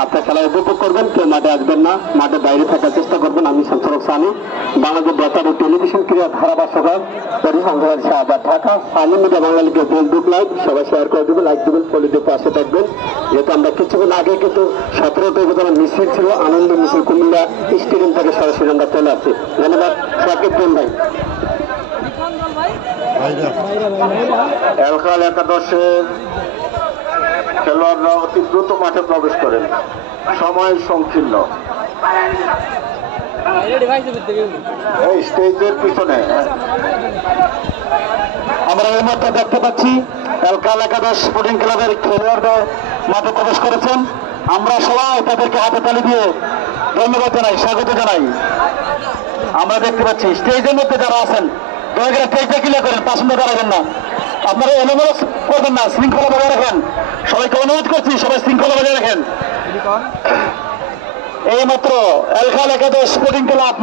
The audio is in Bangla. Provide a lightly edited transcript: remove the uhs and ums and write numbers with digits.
আপনার খেলা উপভোগ করবেন, কেউ মাঠে আসবেন না, মাঠে বাইরে থাকার চেষ্টা করবেন। আমি শামসুরক সানি, বাংলাদেশ বেতার ও টেলিভিশন ক্রীড়া ধারাভাষ্যকার, পরিসংখ্যান শাহবাগ, ঢাকা। সানি মিডিয়া বাংলা লিগে ফেসবুক লাইভ, সবাই শেয়ার করে দেবেন, লাইক দেবেন, ফলো দিয়ে পাশে থাকবেন। যেহেতু আমরা কিছুক্ষণ আগে কিন্তু 17টা উপজেলা মিছিল ছিল, আনন্দ মিছিল, কুমিল্লা স্টেডিয়াম থেকে সরাসরি আমরা চলে আসছি। ধন্যবাদ সাকিব ভাই। এলকাল একাদশের খেলোয়াড়রা অতি দ্রুত মাঠে প্রবেশ করেন, সময় সংকীর্ণ। এই স্টেজের পিছনে আমরা এই মুহূর্তে দেখতে পাচ্ছি এলকাল একাদশ স্পোর্টিং ক্লাবের খেলোয়াড়রা মাঠে প্রবেশ করেছেন। আমরা সবাই তাদেরকে হাতে তালি দিয়ে ধন্যবাদ জানাই, স্বাগত জানাই। আমরা দেখতে পাচ্ছি স্টেজের মধ্যে যারা আছেন, দয়া করে স্টেজটা ক্লিয়ার করেন, পছন্দ করাবেন না, আপনারা এলোমেলো করবেন না, শৃঙ্খলা বজায় রাখেন। সবাইকে অনুরোধ করছি, সবাই শৃঙ্খলা বজায় রাখেন। এই মাত্র এলকাল একাদশ স্পোর্টিং ক্লাব